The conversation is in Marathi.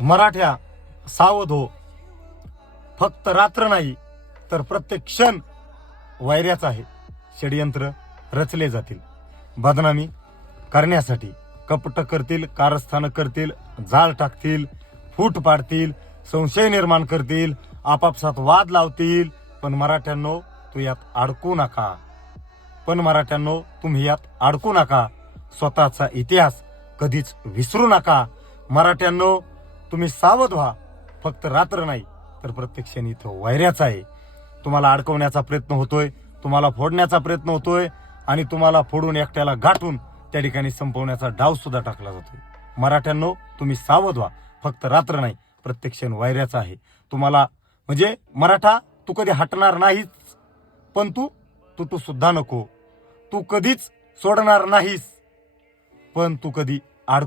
मराठ्या सावध हो, फक्त रात्र नाही तर प्रत्येक क्षण वैऱ्याचा आहे. षडयंत्र रचले जातील, बदनामी करण्यासाठी कपट करतील, कारस्थानं करतील, जाळ टाकतील, फूट पाडतील, संशय निर्माण करतील, आपापसात वाद लावतील. पण मराठ्यांनो, तू यात अडकू नका. तुम्ही यात अडकू नका. स्वतःचा इतिहास कधीच विसरू नका. मराठ्यांनो, तुम्ही सावध व्हा. फक्त रात्र नाही तर प्रत्येक क्षणी इथं वैऱ्याचा आहे. तुम्हाला अडकवण्याचा प्रयत्न होतोय, तुम्हाला फोडण्याचा प्रयत्न होतोय आणि तुम्हाला फोडून एकट्याला गाठून त्या ठिकाणी संपवण्याचा डाव सुद्धा टाकला जातोय. मराठ्यांनो, तुम्ही सावध व्हा. फक्त रात्र नाही, प्रत्येक क्षण वैऱ्याचा आहे. तुम्हाला म्हणजे मराठा, तू कधी हटणार नाहीस, पण तू तुटू सुद्धा नको. तू कधीच सोडणार नाहीस, पण तू कधी